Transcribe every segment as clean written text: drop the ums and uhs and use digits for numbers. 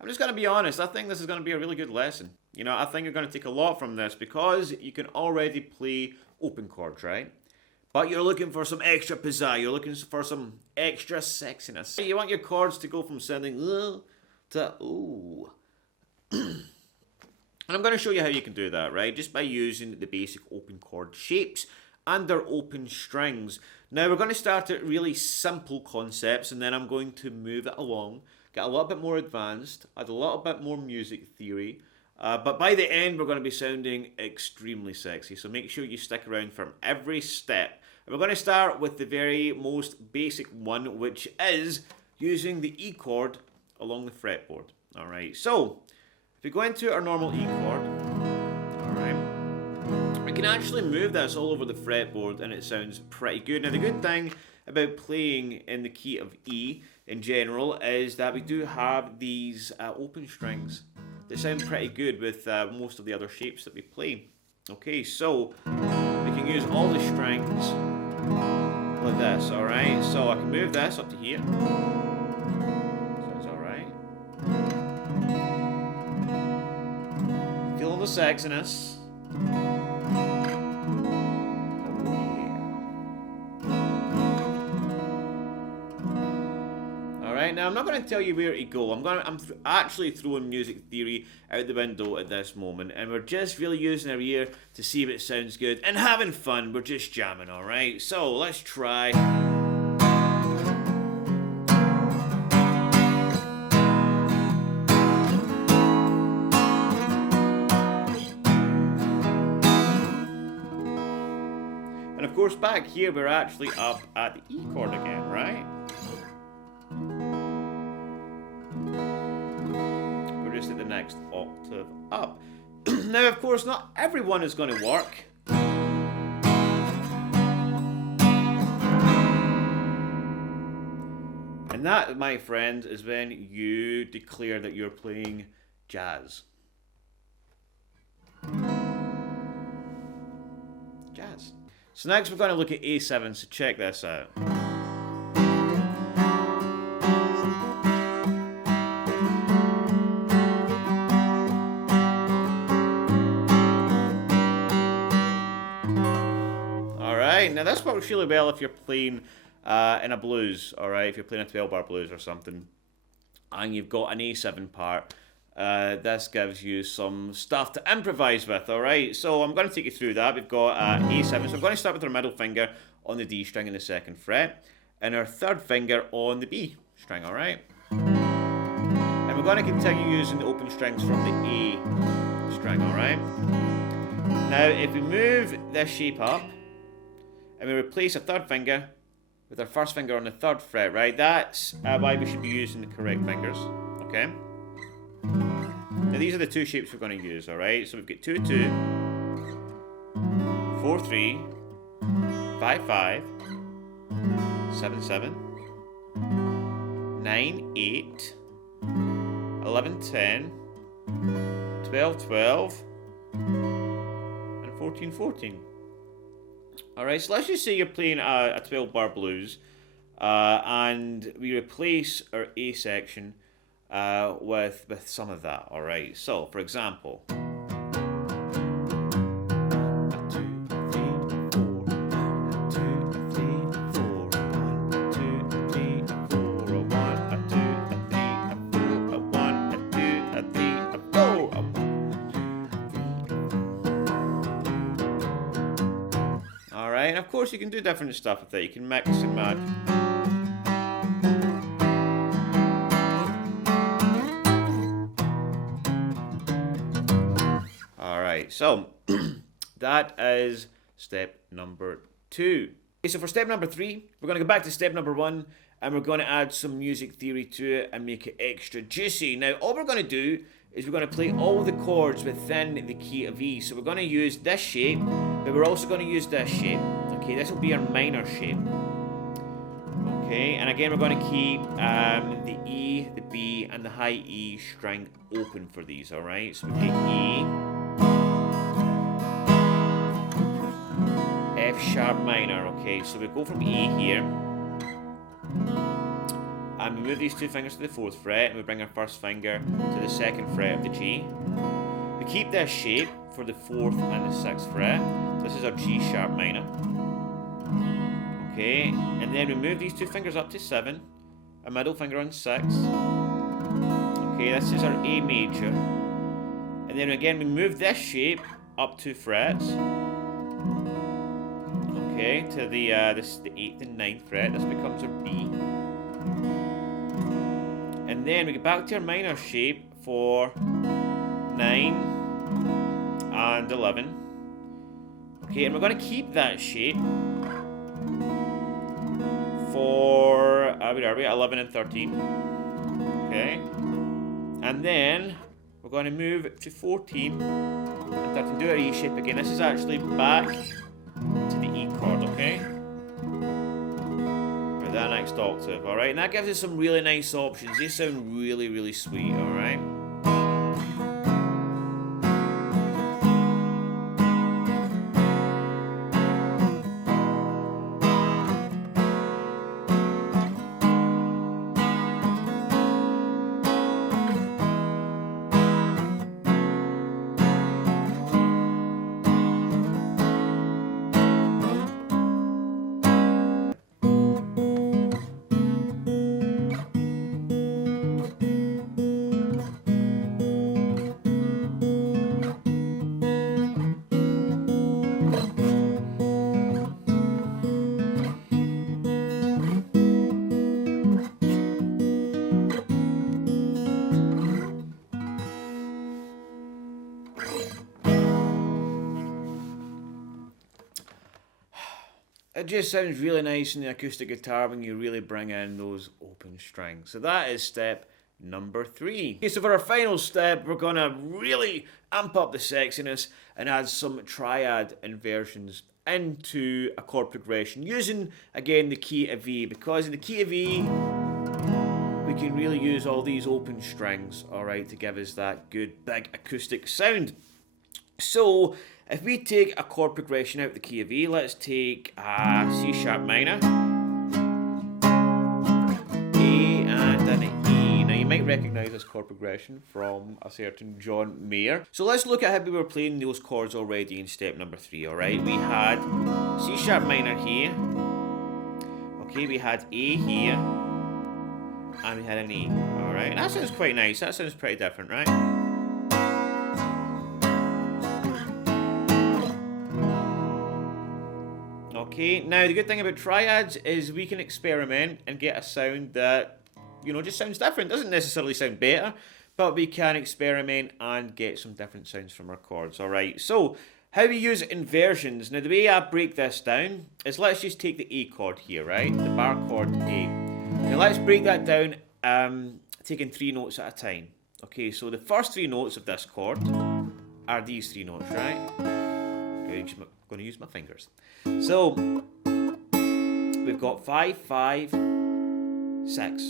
I'm just going to be honest, I think this is going to be a really good lesson. You know, I think you're going to take a lot from this because you can already play open chords, right? But you're looking for some extra pizzazz, you're looking for some extra sexiness. You want your chords to go from sounding to ooh. And I'm going to show you how you can do that, right? Just by using the basic open chord shapes and their open strings. Now we're going to start at really simple concepts, and then I'm going to move it along, get a little bit more advanced, add a little bit more music theory, but by the end we're going to be sounding extremely sexy, so make sure you stick around from every step. And we're going to start with the very most basic one, which is using the E chord along the fretboard. Alright, so if we go into our normal E chord, alright, we can actually move this all over the fretboard and it sounds pretty good. Now the good thing about playing in the key of E in general is that we do have these open strings. They sound pretty good with most of the other shapes that we play. Okay, so we can use all the strings like this, alright? So I can move this up to here. Sounds alright. Feeling the sexiness. Now I'm not going to tell you where to go. I'm actually throwing music theory out the window at this moment, and we're just really using our ear to see if it sounds good and having fun. We're just jamming, all right? So let's try. And of course, back here we're actually up at the E chord again, right? Just at the next octave up. Now, of course, not everyone is going to work. And that, my friend, is when you declare that you're playing jazz. Jazz. So next we're going to look at A7, so check this out. Now this works really well if you're playing in a blues, alright, if you're playing a 12-bar blues or something, and you've got an A7 part. This gives you some stuff to improvise with, alright? So I'm going to take you through that. We've got A7, so I'm going to start with our middle finger on the D string in the 2nd fret, and our 3rd finger on the B string, alright? And we're going to continue using the open strings from the A string, alright? Now if we move this shape up, and we replace a 3rd finger with our 1st finger on the 3rd fret, right? That's why we should be using the correct fingers, okay? Now these are the two shapes we're going to use, alright? So we've got 2-2, 4-3, 5-5, 7-7, 9-8, 11-10, 12-12, and 14-14. Alright, so let's just say you're playing a 12-bar blues, and we replace our A section with some of that, alright? So, for example, and of course you can do different stuff with it. You can mix and match. Alright, so that is step number 2. Okay, so for step number 3, we're going to go back to step number 1, and we're going to add some music theory to it and make it extra juicy. Now all we're going to do is we're going to play all the chords within the key of E. So we're going to use this shape, but we're also going to use this shape. Okay, this will be our minor shape. Okay, and again we're going to keep the E, the B, and the high E string open for these, alright? So we take E, F sharp minor, okay? So we go from E here, and we move these two fingers to the 4th fret, and we bring our first finger to the 2nd fret of the G. We keep this shape for the 4th and the 6th fret. This is our G sharp minor. Okay, and then we move these two fingers up to 7, a middle finger on 6. Okay, this is our A major. And then again we move this shape up 2 frets. Okay, to the 8th and 9th fret. This becomes our B. And then we get back to our minor shape for 9 and 11. Okay, and we're going to keep that shape for, where are we? 11 and 13. Okay. And then we're going to move to 14 and 13. Do our E shape again. This is actually back to the E chord, okay? For that next octave, alright? And that gives us some really nice options. They sound really, really sweet, alright? It just sounds really nice in the acoustic guitar when you really bring in those open strings. So that is step number 3. Okay, so for our final step, we're going to really amp up the sexiness and add some triad inversions into a chord progression using, again, the key of E, because in the key of E, we can really use all these open strings, alright, to give us that good big acoustic sound. So, if we take a chord progression out of the key of E, let's take a C sharp minor, A and an E. Now you might recognise this chord progression from a certain John Mayer. So let's look at how we were playing those chords already in step number 3, alright? We had C sharp minor here, okay, we had A here, and we had an E, alright? And that sounds quite nice, that sounds pretty different, right? Okay, now the good thing about triads is we can experiment and get a sound that, you know, just sounds different. Doesn't necessarily sound better, but we can experiment and get some different sounds from our chords. Alright, so how we use inversions. Now the way I break this down is let's just take the A chord here, right? The bar chord A. Now let's break that down taking 3 notes at a time. Okay, so the first 3 notes of this chord are these 3 notes, right? I'm going to use my fingers. So, we've got 5, 5, 6.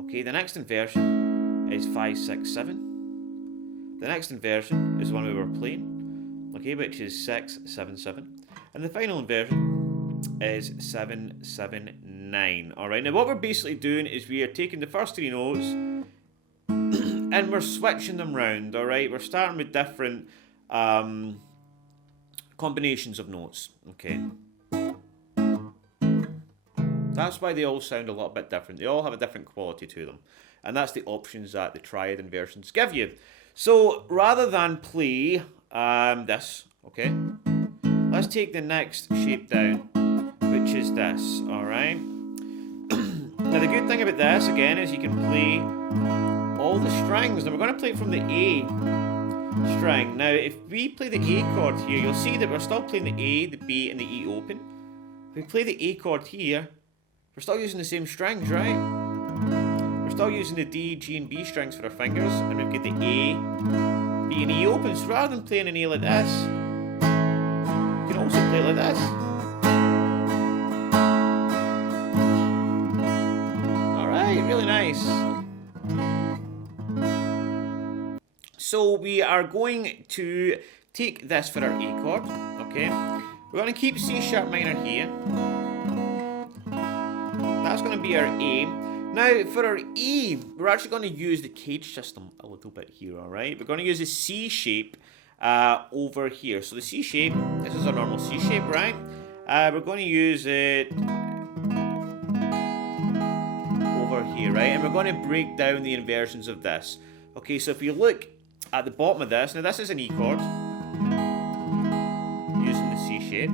Okay, the next inversion is 5, 6, 7. The next inversion is the one we were playing, okay, which is 6, 7, 7. And the final inversion is 7, 7, 9. Alright, now what we're basically doing is we are taking the first 3 notes and we're switching them round, alright? We're starting with different combinations of notes, okay? That's why they all sound a little bit different. They all have a different quality to them. And that's the options that the triad inversions give you. So, rather than play this, okay? Let's take the next shape down, which is this, alright? Now, the good thing about this, again, is you can play all the strings. Now, we're going to play it from the A string. Now, if we play the A chord here, you'll see that we're still playing the A, the B, and the E open. If we play the A chord here, we're still using the same strings, right? We're still using the D, G, and B strings for our fingers, and we've got the A, B, and E open. So rather than playing an A like this, you can also play it like this. Alright, really nice. So we are going to take this for our A chord, okay? We're going to keep C sharp minor here. That's going to be our A. Now, for our E, we're actually going to use the cage system a little bit here, alright? We're going to use the C shape over here. So the C shape, this is a normal C shape, right? We're going to use it over here, right? And we're going to break down the inversions of this. Okay, so if you look at the bottom of this, now this is an E chord, using the C shape.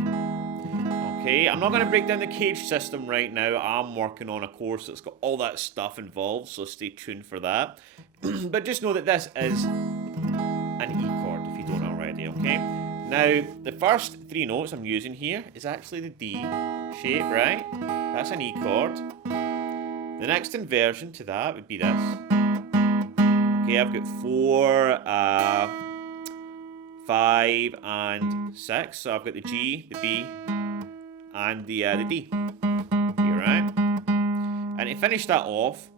Okay, I'm not going to break down the cage system right now. I'm working on a course that's got all that stuff involved, so stay tuned for that. But just know that this is an E chord, if you don't already, okay? Now, the first three notes I'm using here is actually the D shape, right? That's an E chord. The next inversion to that would be this. Okay, I've got 4, 5, and 6. So I've got the G, the B, and the D here, right? And to finish that off,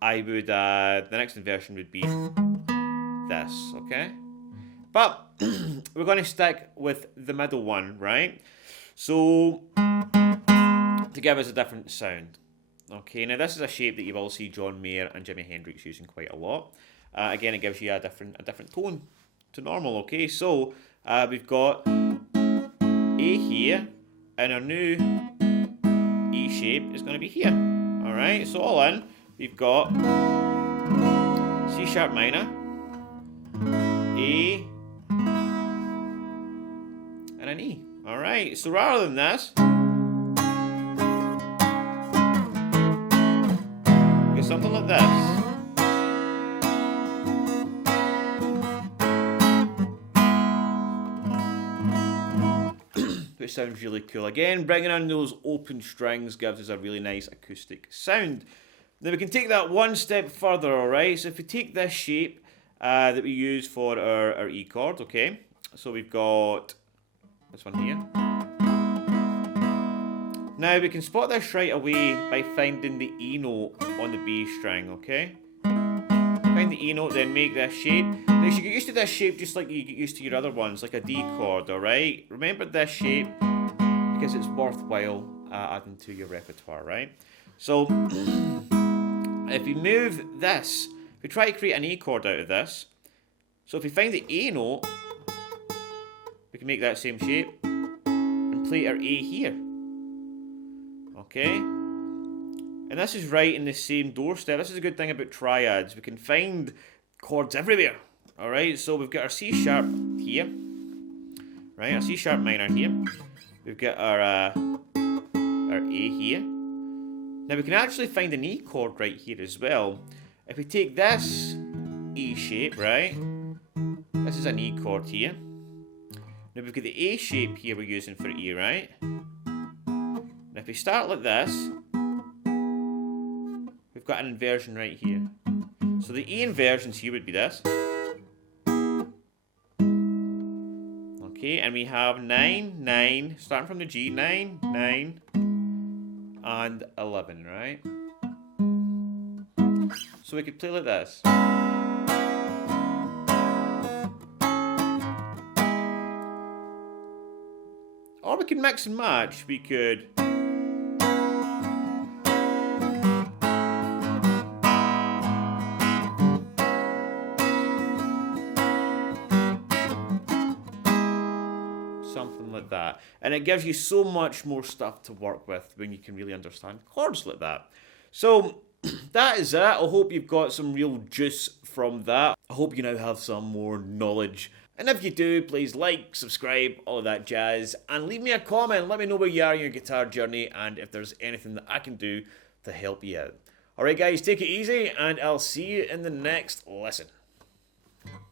I would the next inversion would be this, okay? But we're going to stick with the middle one, right? So to give us a different sound. Okay, now this is a shape that you will see John Mayer and Jimi Hendrix using quite a lot. Again, it gives you a different tone to normal. Okay, so we've got A here. And our new E shape is going to be here. Alright, so all in, we've got C sharp minor, A, and an E. Alright, so rather than this, get something like this. Which sounds really cool. Again, bringing in those open strings gives us a really nice acoustic sound. Now we can take that one step further, alright? So if we take this shape that we use for our E chord, okay? So we've got this one here. Now we can spot this right away by finding the E note on the B string, okay? Find the E note, then make this shape. Now you should get used to this shape just like you get used to your other ones, like a D chord, alright? Remember this shape because it's worthwhile adding to your repertoire, right? So, if we move this, if we try to create an A chord out of this, so if we find the A note, we can make that same shape and play our A here. Okay? And this is right in the same doorstep. This is a good thing about triads. We can find chords everywhere. Alright, so we've got our C sharp here. Right, our C sharp minor here. We've got our A here. Now we can actually find an E chord right here as well. If we take this E shape, right? This is an E chord here. Now we've got the A shape here we're using for E, right? Now if we start like this, we've got an inversion right here. So the E inversions here would be this. Okay, and we have 9, 9, starting from the G, 9, 9, and 11, right? So we could play like this. Or we could mix and match. We could something like that. And it gives you so much more stuff to work with when you can really understand chords like that. So that is it. I hope you've got some real juice from that. I hope you now have some more knowledge. And if you do, please like, subscribe, all of that jazz, and leave me a comment. Let me know where you are in your guitar journey and if there's anything that I can do to help you out. Alright guys, take it easy, and I'll see you in the next lesson.